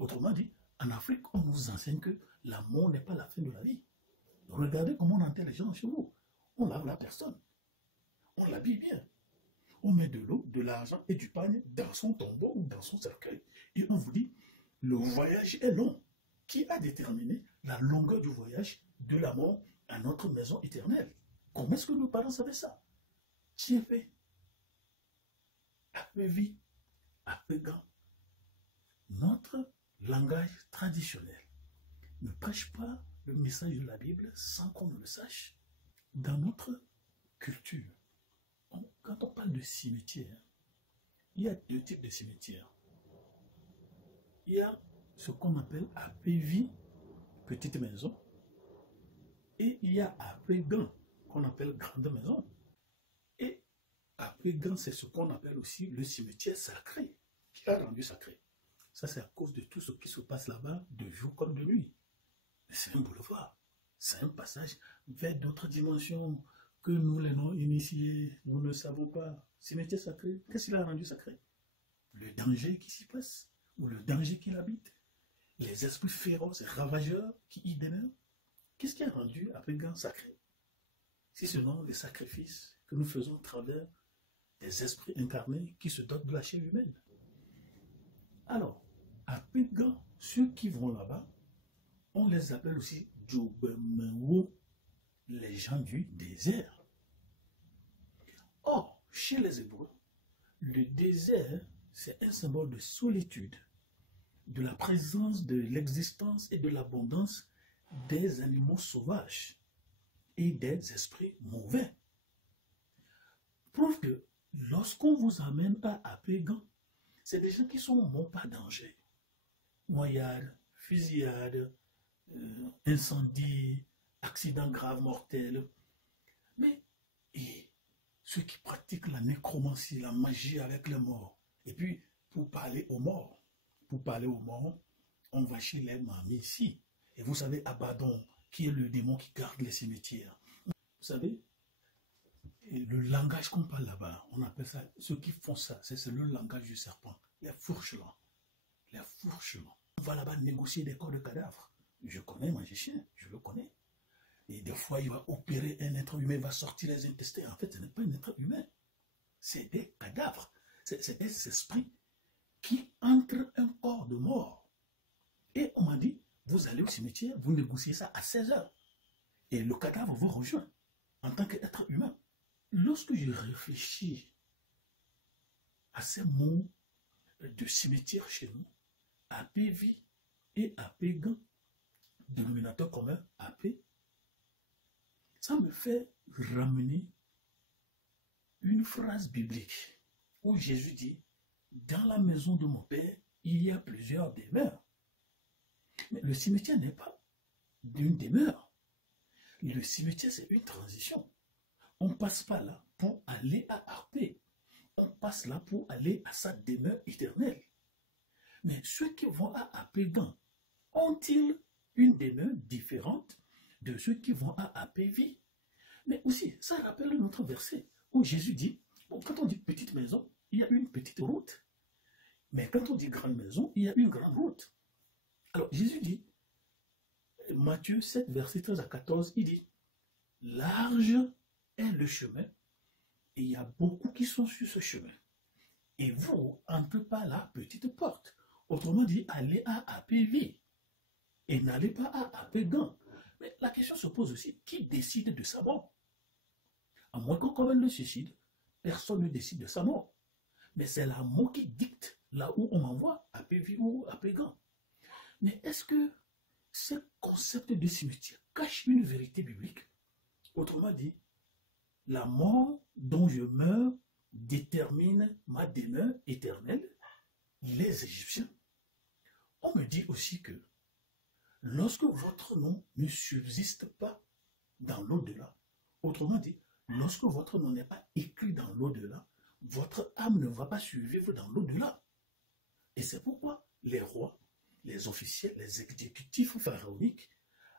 Autrement dit, en Afrique, on nous enseigne que la mort n'est pas la fin de la vie. Regardez comment on enterre les gens chez vous. On lave la personne. On l'habille bien. On met de l'eau, de l'argent et du pain dans son tombeau ou dans son cercueil. Et on vous dit, le voyage est long. Qui a déterminé la longueur du voyage de la mort à notre maison éternelle? Comment est-ce que nos parents savaient ça? Qui est fait? Après vie, après gant. Notre langage traditionnel ne prêche pas le message de la Bible sans qu'on ne le sache. Dans notre culture, quand on parle de cimetière, il y a deux types de cimetières. Il y a ce qu'on appelle après-vie, petite maison, et il y a après-gant, qu'on appelle grande maison. Et après-gant, c'est ce qu'on appelle aussi le cimetière sacré, qui a rendu sacré. Ça, c'est à cause de tout ce qui se passe là-bas, de jour comme de nuit. C'est un boulevard, c'est un passage vers d'autres dimensions que nous, les non-initiés, nous ne savons pas. Cimetière sacré, qu'est-ce qu'il a rendu sacré? Le danger qui s'y passe, ou le danger qui l'habite, les esprits féroces et ravageurs qui y demeurent. Qu'est-ce qui a rendu après-gant sacré? Si ce n'est les sacrifices que nous faisons à travers des esprits incarnés qui se dotent de la chair humaine. Alors, après-gant, ceux qui vont là-bas, on les appelle aussi Djobemenwo, les gens du désert. Or, chez les Hébreux, le désert, c'est un symbole de solitude, de la présence de l'existence et de l'abondance des animaux sauvages et des esprits mauvais. Prouve que lorsqu'on vous amène à après-gant, c'est des gens qui sont morts par danger. Noyade, fusillade, incendie, accident grave mortel. Mais ceux qui pratiquent la nécromancie, la magie avec les morts, et puis pour parler aux morts, on va chez les mamies ici. Et vous savez, Abaddon, qui est le démon qui garde les cimetières. Vous savez, le langage qu'on parle là-bas, on appelle ça, ceux qui font ça, c'est le langage du serpent, les fourchelants. Les fourchelants. On va là-bas négocier des corps de cadavres. Je connais un magicien, je le connais. Et des fois, il va opérer un être humain, il va sortir les intestins. En fait, ce n'est pas un être humain. C'est des cadavres. C'est des esprits qui entrent un corps de mort. Et on m'a dit, vous allez au cimetière, vous négociez ça à 16 h. Et le cadavre vous rejoint en tant qu'être humain. Lorsque je réfléchis à ces mots de cimetière chez nous, après-vie et après-gant, dénominateur commun, après, ça me fait ramener une phrase biblique où Jésus dit, dans la maison de mon Père, il y a plusieurs demeures. Mais le cimetière n'est pas d'une demeure. Le cimetière, c'est une transition. On ne passe pas là pour aller à Arpé. On passe là pour aller à sa demeure éternelle. Mais ceux qui vont à Après-gant, ont-ils une demeure différente de ceux qui vont à Après-vie? Mais aussi, ça rappelle notre verset où Jésus dit, bon, quand on dit petite maison, il y a une petite route. Mais quand on dit grande maison, il y a une grande route. Alors Jésus dit, Matthieu 7, verset 13 à 14, il dit, large est le chemin, et il y a beaucoup qui sont sur ce chemin. Et vous, entrez pas la petite porte. Autrement dit, allez à APV. Et n'allez pas à Après-gant. Mais la question se pose aussi, qui décide de sa mort? À moins qu'on commette le suicide, personne ne décide de sa mort. Mais c'est la mort qui dicte là où on m'envoie, APV ou Après-gant. Mais est-ce que ce concept de cimetière cache une vérité biblique? Autrement dit, la mort dont je meurs détermine ma demeure éternelle. Les Égyptiens. On me dit aussi que lorsque votre nom ne subsiste pas dans l'au-delà, autrement dit, lorsque votre nom n'est pas écrit dans l'au-delà, votre âme ne va pas survivre dans l'au-delà. Et c'est pourquoi les rois, les officiels, les exécutifs pharaoniques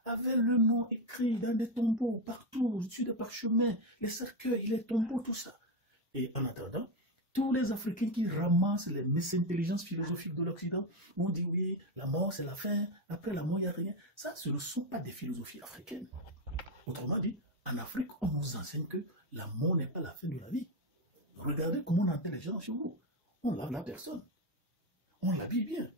avaient le nom écrit dans des tombeaux, partout, sur des parchemins, les cercueils, les tombeaux, tout ça. Et en attendant, tous tous les Africains qui ramassent les intelligences philosophiques de l'Occident, on dit oui, la mort c'est la fin, après la mort il n'y a rien. Ça, ce ne sont pas des philosophies africaines. Autrement dit, en Afrique, on nous enseigne que la mort n'est pas la fin de la vie. Regardez comment on enterre les gens chez vous. On lave la personne. On l'habille bien.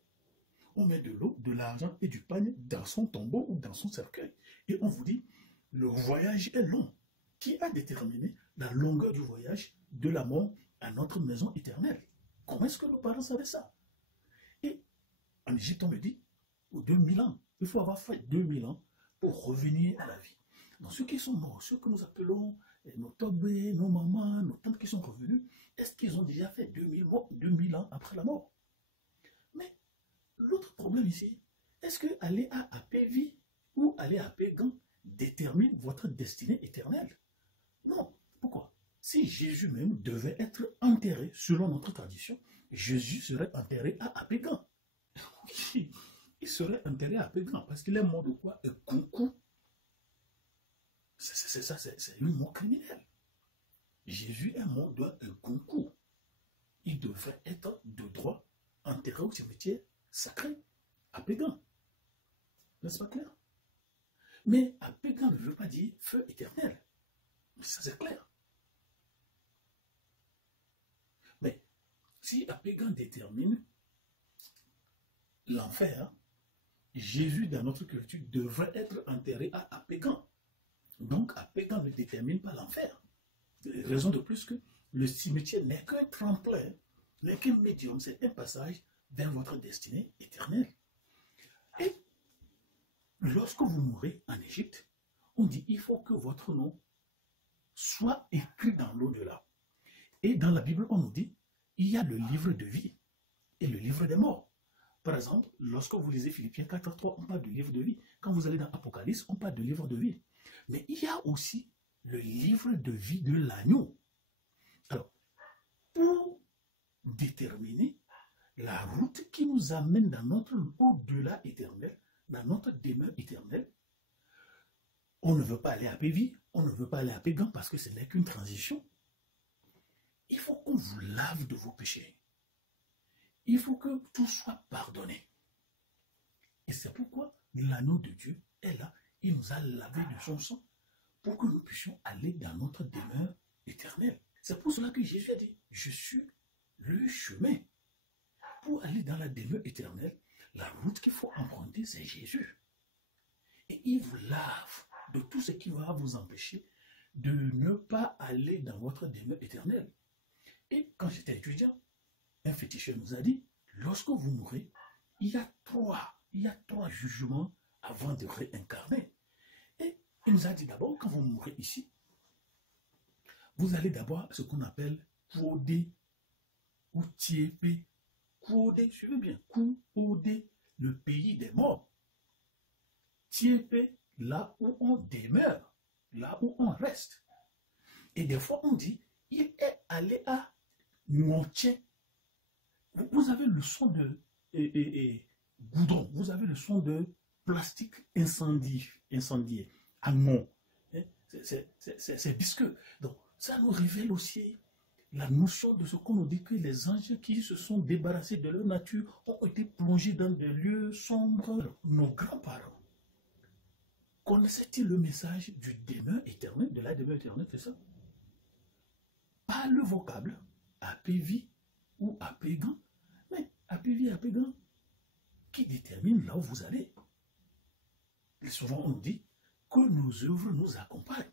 On met de l'eau, de l'argent et du pain dans son tombeau ou dans son cercueil. Et on vous dit, le voyage est long. Qui a déterminé la longueur du voyage de la mort à notre maison éternelle? Comment est-ce que nos parents savaient ça? Et en Égypte, on me dit, 2000 ans. Il faut avoir fait 2000 ans pour revenir à la vie. Donc ceux qui sont morts, ceux que nous appelons nos tobés, nos mamans, nos tantes qui sont revenus, est-ce qu'ils ont déjà fait 2000 ans après la mort? Mais l'autre problème ici, est-ce que aller à Apévi ou aller à Pégan détermine votre destinée éternelle? Non. Pourquoi? Si Jésus même devait être enterré, selon notre tradition, Jésus serait enterré à Apégan. Oui, il serait enterré à Apégan parce qu'il est mort de quoi? Un concours. C'est ça, c'est une mort criminelle. Jésus est mort d'un concours. Il devrait être de droit enterré au cimetière sacré, à Pégan. N'est-ce pas clair? Mais à Pégan ne veut pas dire feu éternel. Mais ça c'est clair. Mais si Apégan détermine l'enfer, Jésus dans notre culture devrait être enterré à Apégan. Donc Apégan ne détermine pas l'enfer. Raison de plus que le cimetière n'est qu'un tremplin, n'est qu'un médium, c'est un passage vers votre destinée éternelle. Et lorsque vous mourrez en Égypte, on dit il faut que votre nom soit écrit dans l'au-delà. Et dans la Bible, on nous dit il y a le livre de vie et le livre des morts. Par exemple, lorsque vous lisez Philippiens 4:3, on parle du livre de vie. Quand vous allez dans Apocalypse, on parle du livre de vie. Mais il y a aussi le livre de vie de l'agneau. Alors, pour déterminer la route qui nous amène dans notre au-delà éternel, dans notre demeure éternelle, on ne veut pas aller à Pévi, on ne veut pas aller à Pégan parce que ce n'est qu'une transition. Il faut qu'on vous lave de vos péchés. Il faut que tout soit pardonné. Et c'est pourquoi l'agneau de Dieu est là. Il nous a lavé de son sang pour que nous puissions aller dans notre demeure éternelle. C'est pour cela que Jésus a dit, je suis le chemin. Pour aller dans la demeure éternelle, la route qu'il faut emprunter, c'est Jésus. Et il vous lave de tout ce qui va vous empêcher de ne pas aller dans votre demeure éternelle. Et quand j'étais étudiant, un féticheur nous a dit, lorsque vous mourrez, il y a trois jugements avant de réincarner. Et il nous a dit d'abord, quand vous mourrez ici, vous allez d'abord à ce qu'on appelle Kwodé ou Tiépé. Kwodé, suivez bien, Kwodé, le pays des morts. Tiépé, là où on demeure, là où on reste. Et des fois on dit, il est allé à Montien. Vous avez le son de goudron, vous avez le son de plastique incendié, à Mont. C'est visqueux. Donc, ça nous révèle aussi la notion de ce qu'on nous dit que les anges qui se sont débarrassés de leur nature ont été plongés dans des lieux sombres. Nos grands-parents connaissaient-ils le message du demeure éternel, de la demeure éternelle, c'est ça? Pas le vocable, Apévi ou Apégan, mais Apévi et Apégan, qui détermine là où vous allez. Et souvent on nous dit que nos œuvres nous accompagnent.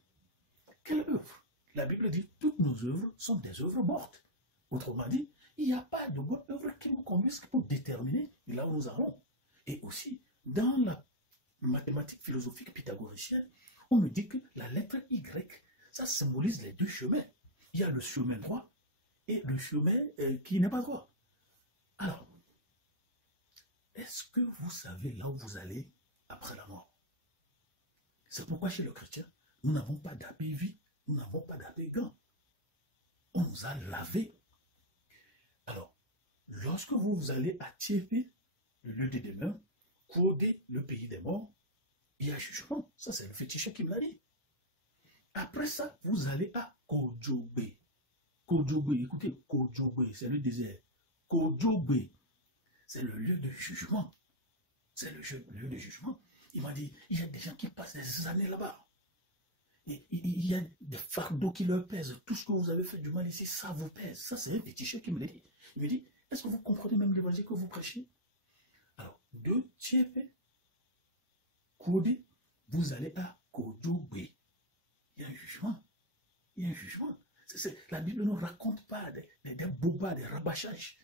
Quelle œuvre? La Bible dit toutes nos œuvres sont des œuvres mortes. Autrement dit, il n'y a pas de bonne œuvre qui nous conduise pour déterminer là où nous allons. Et aussi, dans la mathématique philosophique pythagoricienne, on me dit que la lettre Y, ça symbolise les deux chemins. Il y a le chemin droit et le chemin qui n'est pas droit. Alors, est-ce que vous savez là où vous allez après la mort? C'est pourquoi chez le chrétien, nous n'avons pas d'Apévi, nous n'avons pas d'Apégan. On nous a lavé. Alors, lorsque vous allez à Tiépé, le lieu des demeures, Kwodé, le pays des morts, il y a jugement. Ça, c'est le féticheur qui me l'a dit. Après ça, vous allez à Kodjobé. Kojogbe, écoutez, Kojogbe, c'est le désert. Kojogbe, c'est le lieu de jugement. C'est le lieu de jugement. Il m'a dit, il y a des gens qui passent des années là-bas. Il y a des fardeaux qui leur pèsent. Tout ce que vous avez fait du mal ici, ça vous pèse. Ça, c'est un féticheur qui me l'a dit. Il me dit, est-ce que vous comprenez même l'évangile que vous prêchez? Alors, de Tchépé, Kodé, vous allez à Kojogbe. Il y a un jugement. Il y a un jugement. La Bible ne raconte pas des bobas, des rabâchages.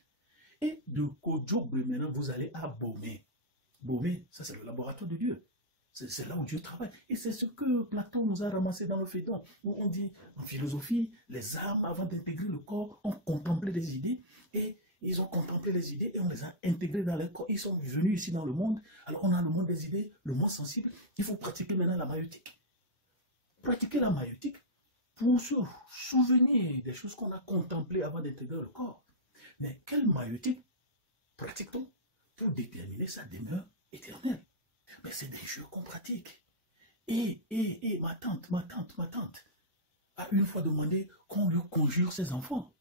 Et de Kojogbe, maintenant, vous allez à Bomé. Bomé, ça c'est le laboratoire de Dieu. C'est là où Dieu travaille. Et c'est ce que Platon nous a ramassé dans le feuilleton, où on dit, en philosophie, les âmes, avant d'intégrer le corps, ont contemplé les idées, et ils ont contemplé les idées, et on les a intégrées dans leur corps. Ils sont venus ici dans le monde. Alors on a le monde des idées, le monde sensible. Il faut pratiquer maintenant la maïeutique. Pratiquer la maïeutique pour se souvenir des choses qu'on a contemplées avant d'intégrer le corps. Mais quelle maïeutique pratique-t-on pour déterminer sa demeure éternelle? Mais c'est des jeux qu'on pratique. Et ma tante a une fois demandé qu'on lui conjure ses enfants.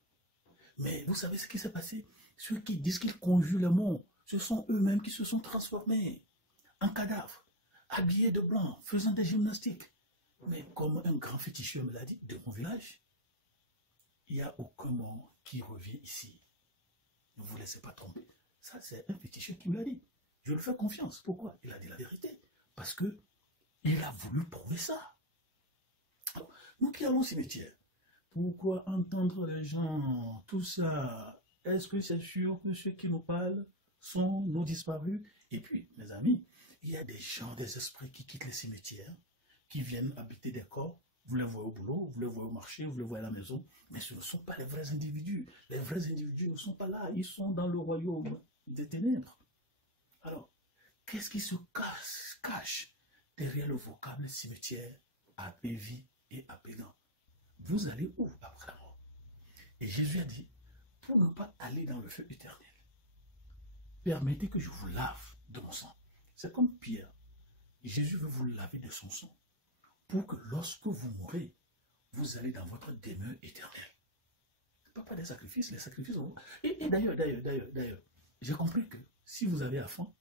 Mais vous savez ce qui s'est passé? Ceux qui disent qu'ils conjurent les morts, ce sont eux-mêmes qui se sont transformés en cadavres, habillés de blanc, faisant des gymnastiques. Mais comme un grand féticheur me l'a dit, de mon village, il n'y a aucun mort qui revient ici. Ne vous laissez pas tromper. Ça, c'est un féticheur qui me l'a dit. Je lui fais confiance. Pourquoi? Il a dit la vérité. Parce qu'il a voulu prouver ça. Alors, nous qui allons au cimetière, pourquoi entendre les gens, tout ça? Est-ce que c'est sûr que ceux qui nous parlent sont nos disparus? Et puis, mes amis, il y a des gens, des esprits qui quittent les cimetières, qui viennent habiter des corps. Vous les voyez au boulot, vous les voyez au marché, vous les voyez à la maison, mais ce ne sont pas les vrais individus. Les vrais individus ne sont pas là, ils sont dans le royaume des ténèbres. Alors, qu'est-ce qui se cache derrière le vocable cimetière, vie et apégan? Vous allez où après la mort? Et Jésus a dit, pour ne pas aller dans le feu éternel, permettez que je vous lave de mon sang. C'est comme Pierre. Jésus veut vous laver de son sang, pour que lorsque vous mourrez, vous allez dans votre demeure éternelle. Pas des sacrifices, les sacrifices. Et d'ailleurs, j'ai compris que si vous avez faim,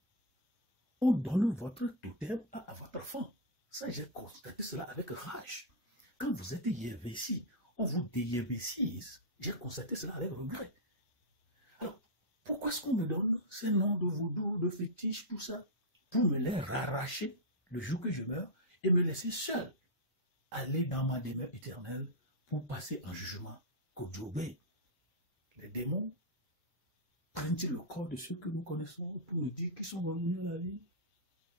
on donne votre totem à votre faim. Ça, j'ai constaté cela avec rage. Quand vous êtes yévessi, on vous déyévessise. J'ai constaté cela avec regret. Alors, pourquoi est-ce qu'on me donne ces noms de vaudou, de fétiches, tout ça, pour me les arracher le jour que je meurs et me laisser seul aller dans ma demeure éternelle pour passer en jugement? Kojogbe. Les démons prennent-ils le corps de ceux que nous connaissons pour nous dire qu'ils sont revenus à la vie?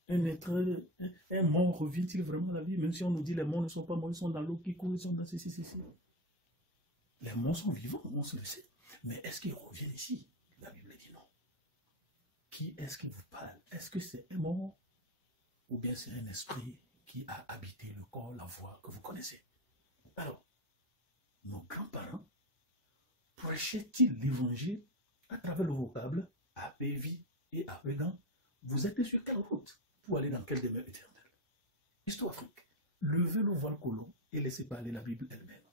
Un mort revient-il vraiment à la vie? Même si on nous dit les morts ne sont pas morts, ils sont dans l'eau qui coule, ils sont dans ceci. Les morts sont vivants, on se le sait. Mais est-ce qu'ils reviennent ici? La Bible dit non. Qui est-ce qui vous parle? Est-ce que c'est un mort ou bien c'est un esprit qui a habité le corps, la voix que vous connaissez? Alors, nos grands-parents prêchaient-ils l'évangile à travers le vocable vie et apégan? Vous êtes sur quelle route pour aller dans quelle demeure éternelle? Histoire Afrique, levez le voile colon et laissez parler la Bible elle-même.